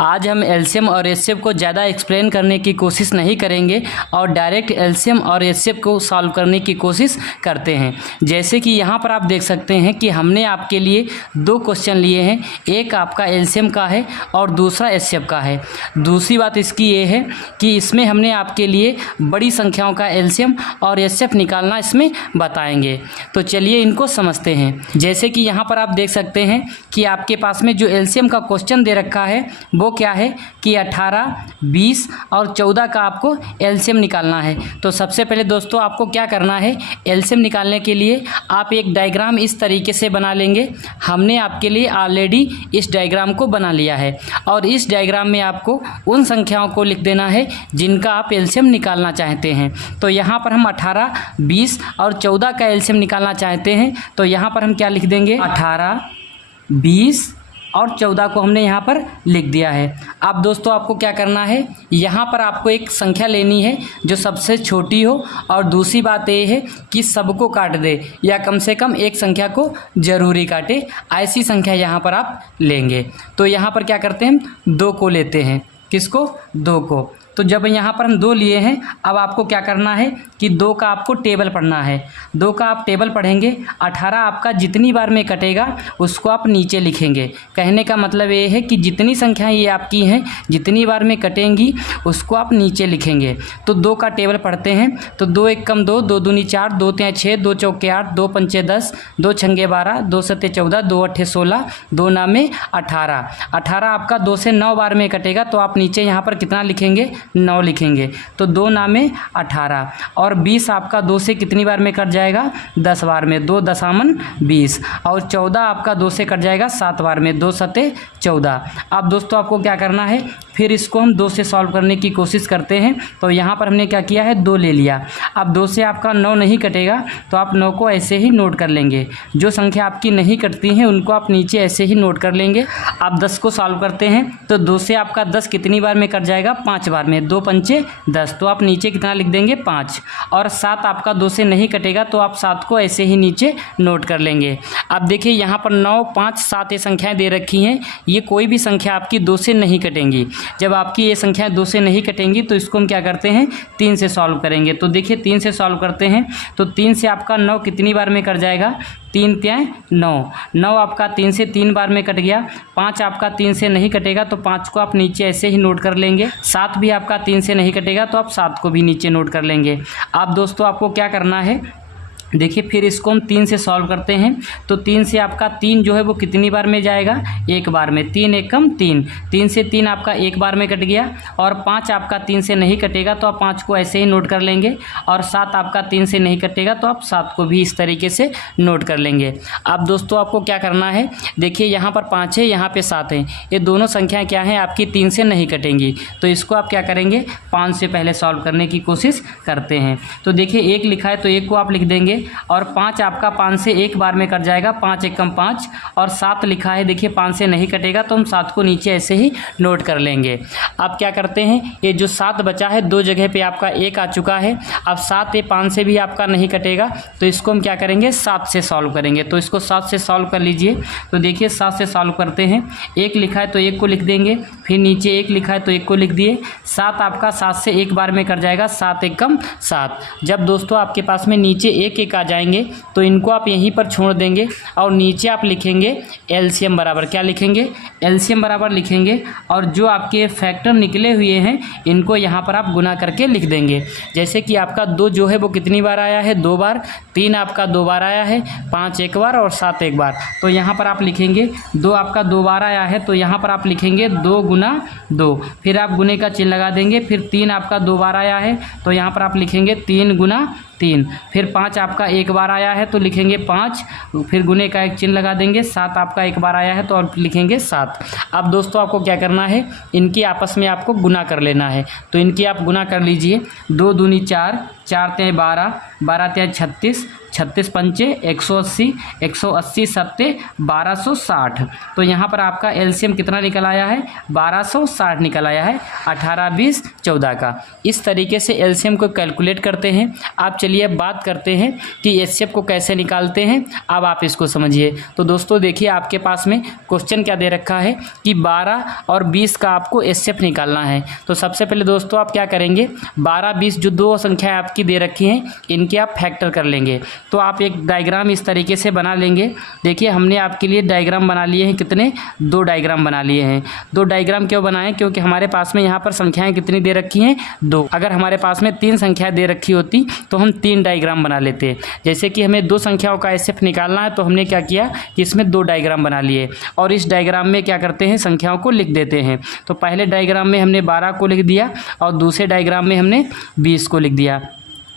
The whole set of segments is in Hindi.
आज हम एलसीएम और एचसीएफ को ज़्यादा एक्सप्लेन करने की कोशिश नहीं करेंगे और डायरेक्ट एलसीएम और एचसीएफ को सॉल्व करने की कोशिश करते हैं। जैसे कि यहाँ पर आप देख सकते हैं कि हमने आपके लिए दो क्वेश्चन लिए हैं, एक आपका एलसीएम का है और दूसरा एचसीएफ का है। दूसरी बात इसकी ये है कि इसमें हमने आपके लिए बड़ी संख्याओं का एलसीएम और एचसीएफ निकालना इसमें बताएंगे। तो चलिए इनको समझते हैं। जैसे कि यहाँ पर आप देख सकते हैं कि आपके पास में जो एलसीएम का क्वेश्चन दे रखा है वो क्या है कि 18, 20 और 14 का आपको एलसीएम निकालना है। तो सबसे पहले दोस्तों आपको क्या करना है, एलसीएम निकालने के लिए आप एक डायग्राम इस तरीके से बना लेंगे। हमने आपके लिए ऑलरेडी इस डायग्राम को बना लिया है और इस डायग्राम में आपको उन संख्याओं को लिख देना है जिनका आप एलसीएम निकालना चाहते हैं। तो यहाँ पर हम 18, 20 और 14 का एलसीएम निकालना चाहते हैं। तो यहाँ पर हम क्या लिख देंगे, 18, 20 और 14 को हमने यहाँ पर लिख दिया है। अब दोस्तों आपको क्या करना है, यहाँ पर आपको एक संख्या लेनी है जो सबसे छोटी हो और दूसरी बात ये है कि सबको काट दे या कम से कम एक संख्या को ज़रूरी काटे, ऐसी संख्या यहाँ पर आप लेंगे। तो यहाँ पर क्या करते हैं, हम 2 को लेते हैं। किसको, 2 को। तो जब यहाँ पर हम 2 लिए हैं, अब आपको क्या करना है कि 2 का आपको टेबल पढ़ना है। 2 का आप टेबल पढ़ेंगे, 18 आपका जितनी बार में कटेगा उसको आप नीचे लिखेंगे। कहने का मतलब ये है कि जितनी संख्याएं ये आपकी हैं जितनी बार में कटेंगी उसको आप नीचे लिखेंगे। तो 2 का टेबल पढ़ते हैं। तो 2 एक कम 2, 2 दूनी 4, 2 तिया 6, 2 चौके 8, 2 पंचे 10, 2 छंगे 12, 2 सत्ते 14, 2 अट्ठे 16, 2 नामे 18। 18 आपका 2 से 9 बार में कटेगा तो आप नीचे यहाँ पर कितना लिखेंगे, 9 लिखेंगे। तो 2 नामे 18। और 20 आपका 2 से कितनी बार में कट जाएगा, 10 बार में, 2 दशामन 20। और 14 आपका 2 से कट जाएगा 7 बार में, 2 सत्ते 14। अब दोस्तों आपको क्या करना है, फिर इसको हम 2 से सॉल्व करने की कोशिश करते हैं। तो यहाँ पर हमने क्या किया है, 2 ले लिया। अब 2 से आपका 9 नहीं कटेगा तो आप 9 को ऐसे ही नोट कर लेंगे। जो संख्या आपकी नहीं कटती हैं उनको आप नीचे ऐसे ही नोट कर लेंगे। आप 10 को सॉल्व करते हैं तो 2 से आपका 10 कितनी बार में कट जाएगा, 5 बार में, 2 पंचे 10। तो आप नीचे कितना लिख देंगे, 5। और 7 आपका 2 से नहीं कटेगा तो आप 7 को ऐसे ही नीचे नोट कर लेंगे। अब देखिए यहाँ पर 9, 5, 7 ये संख्याएँ दे रखी हैं। ये कोई भी संख्या आपकी 2 से नहीं कटेंगी। जब आपकी ये संख्याएं 2 से नहीं कटेंगी तो इसको हम क्या करते हैं, 3 से सॉल्व करेंगे। तो देखिए 3 से सॉल्व करते हैं तो 3 से आपका 9 कितनी बार में कट जाएगा, 3 तिया 9। 9 आपका 3 से 3 बार में कट गया। 5 आपका 3 से नहीं कटेगा तो 5 को आप नीचे ऐसे ही नोट कर लेंगे। 7 भी आपका 3 से नहीं कटेगा तो आप 7 को भी नीचे नोट कर लेंगे। अब दोस्तों आपको क्या करना है, देखिए फिर इसको हम 3 से सॉल्व करते हैं। तो 3 से आपका 3 जो है वो कितनी बार में जाएगा, 1 बार में, 3 एकम 3। 3 से 3 आपका 1 बार में कट गया। और 5 आपका 3 से नहीं कटेगा तो आप 5 को ऐसे ही नोट कर लेंगे। और 7 आपका 3 से नहीं कटेगा तो आप 7 को भी इस तरीके से नोट कर लेंगे। अब दोस्तों आपको क्या करना है, देखिए यहाँ पर 5 है, यहाँ पे 7 है। ये दोनों संख्याएँ क्या हैं, आपकी 3 से नहीं कटेंगी। तो इसको आप क्या करेंगे, 5 से पहले सॉल्व करने की कोशिश करते हैं। तो देखिए 1 लिखा है तो 1 को आप लिख देंगे। और 5 आपका 5 से 1 बार में कट जाएगा, 5 एकम 5। और 7 लिखा है, देखिए 5 से नहीं कटेगा तो हम 7 को नीचे ऐसे ही नोट कर लेंगे। अब क्या करते हैं, ये जो 7 बचा है 2 जगह पे आपका 1 आ चुका है। अब 7 ये 5 से भी आपका नहीं कटेगा तो इसको हम क्या करेंगे, 7 से सॉल्व करेंगे। तो इसको 7 से सॉल्व कर लीजिए। तो देखिए 7 से सॉल्व करते हैं। 1 लिखा है तो 1 को लिख देंगे, फिर नीचे 1 लिखा है तो 1 को लिख दिए। 7 आपका 7 से 1 बार में कट जाएगा, 7 एकम 7। जब दोस्तों आपके पास में नीचे 1 1 आ जाएंगे तो इनको आप यहीं पर छोड़ देंगे और नीचे आप लिखेंगे एलसीएम बराबर, क्या लिखेंगे, एलसीएम बराबर लिखेंगे। और जो आपके फैक्टर निकले हुए हैं इनको यहाँ पर आप गुना करके लिख देंगे। जैसे कि आपका 2 जो है वो कितनी बार आया है, 2 बार। 3 आपका 2 बार आया है, 5 1 बार और 7 1 बार। तो यहाँ पर आप लिखेंगे 2 आपका 2 बार आया है तो यहाँ पर आप लिखेंगे 2 गुना 2। फिर आप गुने का चिन्ह लगा देंगे। फिर 3 आपका 2 बार आया है तो यहाँ पर आप लिखेंगे 3 गुना 3। फिर 5 आपका 1 बार आया है तो लिखेंगे 5, फिर गुने का एक चिन्ह लगा देंगे। 7 आपका 1 बार आया है तो आप लिखेंगे 7। अब दोस्तों आपको क्या करना है, इनकी आपस में आपको गुना कर लेना है। तो इनकी आप गुना कर लीजिए। 2 दूनी 4, 4 तिया 12, 12 तिया 36, 36 पंचे 180, 180 सत्ते 1260। तो यहाँ पर आपका एलसीएम कितना निकल आया है, 1260 निकल आया है 18, 20, 14 का। इस तरीके से एलसीएम को कैलकुलेट करते हैं। आप चलिए अब बात करते हैं कि एचसीएफ को कैसे निकालते हैं। अब आप इसको समझिए। तो दोस्तों देखिए, आपके पास में क्वेश्चन क्या दे रखा है कि 12 और 20 का आपको एचसीएफ निकालना है। तो सबसे पहले दोस्तों आप क्या करेंगे, 12, 20 जो दो संख्या आपकी दे रखी हैं इनके आप फैक्टर कर लेंगे। तो आप एक डायग्राम इस तरीके से बना लेंगे। देखिए हमने आपके लिए डायग्राम बना लिए हैं, कितने, 2 डायग्राम बना लिए हैं। 2 डायग्राम क्यों बनाएं, क्योंकि हमारे पास में यहाँ पर संख्याएं कितनी दे रखी हैं, 2। अगर हमारे पास में 3 संख्याएं दे रखी होती तो हम 3 डायग्राम बना लेते। जैसे कि हमें 2 संख्याओं का एचसीएफ निकालना है तो हमने क्या किया कि इसमें 2 डायग्राम बना लिए और इस डायग्राम में क्या करते हैं, संख्याओं को लिख देते हैं। तो पहले डायग्राम में हमने 12 को लिख दिया और दूसरे डायग्राम में हमने 20 को लिख दिया।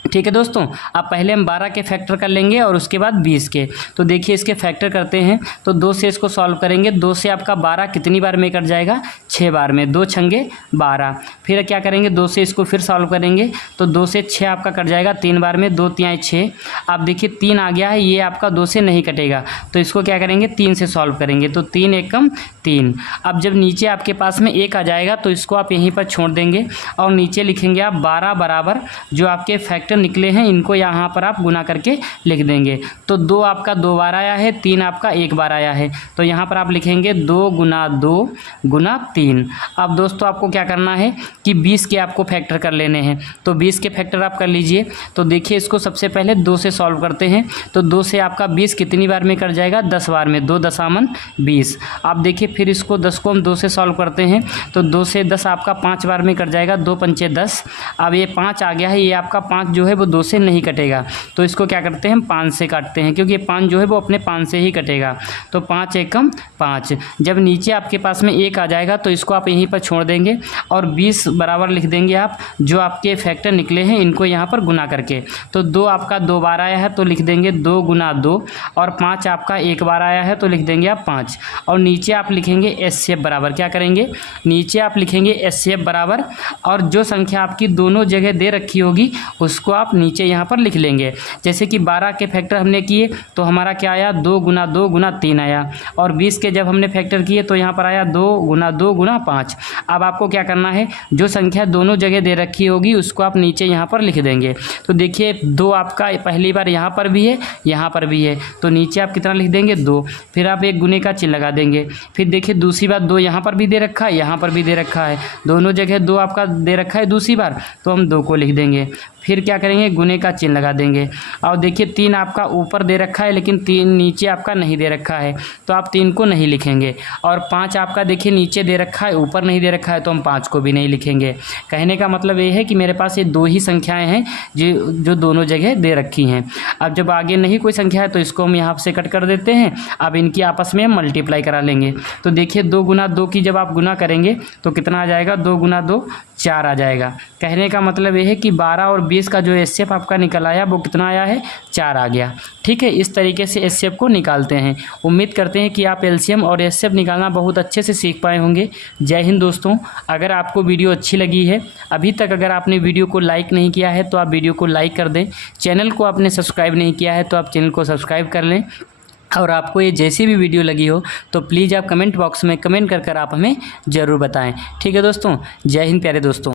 ठीक है दोस्तों, अब पहले हम 12 के फैक्टर कर लेंगे और उसके बाद 20 के। तो देखिए इसके फैक्टर करते हैं। तो 2 से इसको सॉल्व करेंगे। 2 से आपका 12 कितनी बार में कट जाएगा, 6 बार में, 2 छंगे 12। फिर क्या करेंगे, 2 से इसको फिर सॉल्व करेंगे तो 2 से 6 आपका कट जाएगा 3 बार में, 2 तिहाई 6। अब देखिए 3 आ गया है, ये आपका 2 से नहीं कटेगा तो इसको क्या करेंगे, 3 से सॉल्व करेंगे। तो 3 एकम 3। अब जब नीचे आपके पास में 1 आ जाएगा तो इसको आप यहीं पर छोड़ देंगे और नीचे लिखेंगे आप 12 बराबर जो आपके फैक्टर निकले हैं इनको यहाँ पर आप गुना करके लिख देंगे। तो 2 आपका 2 बार आया है, 3 आपका 1 बार आया है। तो यहाँ पर आप लिखेंगे 2 गुना 2 गुना 3। अब दोस्तों आपको क्या करना है कि 20 के आपको फैक्टर कर लेने हैं। तो 20 के फैक्टर आप कर लीजिए। तो देखिए इसको सबसे पहले 2 से सॉल्व करते हैं। तो 2 से आपका 20 कितनी बार में कट जाएगा, 10 बार में, 2 दशामन 20। आप देखिए फिर इसको 10 को हम 2 से सॉल्व करते हैं। तो 2 से 10 आपका 5 बार में कट जाएगा, 2 पंचे 10। अब ये 5 आ गया है, ये आपका 5 जो है वो 2 से नहीं कटेगा तो इसको क्या करते हैं, हम 5 से काटते हैं क्योंकि 5 जो है वो अपने 5 से ही कटेगा। तो 5 एकम 5। जब नीचे आपके पास में 1 आ जाएगा तो इसको आप यहीं पर छोड़ देंगे और 20 बराबर लिख देंगे आप जो आपके फैक्टर निकले हैं इनको यहाँ पर गुना करके। तो 2 आपका 2 बार आया है तो लिख देंगे 2 गुना 2 और 5 आपका 1 बार आया है तो लिख देंगे आप 5। और नीचे आप लिखेंगे एचसीएफ बराबर, क्या करेंगे, नीचे आप लिखेंगे एचसीएफ बराबर और जो संख्या आपकी दोनों जगह दे रखी होगी उसको आप नीचे यहाँ पर लिख लेंगे। जैसे कि 12 के फैक्टर हमने किए तो हमारा क्या आया, 2 गुना 2 गुना 3 आया और 20 के जब हमने फैक्टर किए तो यहाँ पर आया 2 गुना 2 गुना 5। अब आपको क्या करना है, जो संख्या दोनों जगह दे रखी होगी उसको आप नीचे यहाँ पर लिख देंगे। तो देखिए 2 आपका पहली बार यहाँ पर भी है, यहाँ पर भी है, तो नीचे आप कितना लिख देंगे, 2। फिर आप एक गुने का चिन्ह लगा देंगे। फिर देखिए दूसरी बार 2 यहाँ पर भी दे रखा है, यहाँ पर भी दे रखा है, दोनों जगह 2 आपका दे रखा है दूसरी बार, तो हम 2 को लिख देंगे। फिर क्या करेंगे, गुने का चिन्ह लगा देंगे। और देखिए 3 आपका ऊपर दे रखा है लेकिन 3 नीचे आपका नहीं दे रखा है तो आप 3 को नहीं लिखेंगे। और 5 आपका देखिए नीचे दे रखा है, ऊपर नहीं दे रखा है तो हम 5 को भी नहीं लिखेंगे। कहने का मतलब ये है कि मेरे पास ये 2 ही संख्याएं हैं जो दोनों जगह दे रखी हैं। अब जब आगे नहीं कोई संख्या है तो इसको हम यहाँ से कट कर देते हैं। अब इनकी आपस में हम मल्टीप्लाई करा लेंगे। तो देखिए 2 गुना 2 की जब आप गुना करेंगे तो कितना आ जाएगा, 2 गुना 2 4 आ जाएगा। कहने का मतलब ये है कि 12 और 20 का जो एचसीएफ आपका निकल आया वो कितना आया है, 4 आ गया। ठीक है, इस तरीके से एचसीएफ को निकालते हैं। उम्मीद करते हैं कि आप एलसीएम और एचसीएफ निकालना बहुत अच्छे से सीख पाए होंगे। जय हिंद दोस्तों। अगर आपको वीडियो अच्छी लगी है, अभी तक अगर आपने वीडियो को लाइक नहीं किया है तो आप वीडियो को लाइक कर दें। चैनल को आपने सब्सक्राइब नहीं किया है तो आप चैनल को सब्सक्राइब कर लें। और आपको ये जैसी भी वीडियो लगी हो तो प्लीज़ आप कमेंट बॉक्स में कमेंट कर आप हमें ज़रूर बताएं। ठीक है दोस्तों, जय हिंद प्यारे दोस्तों।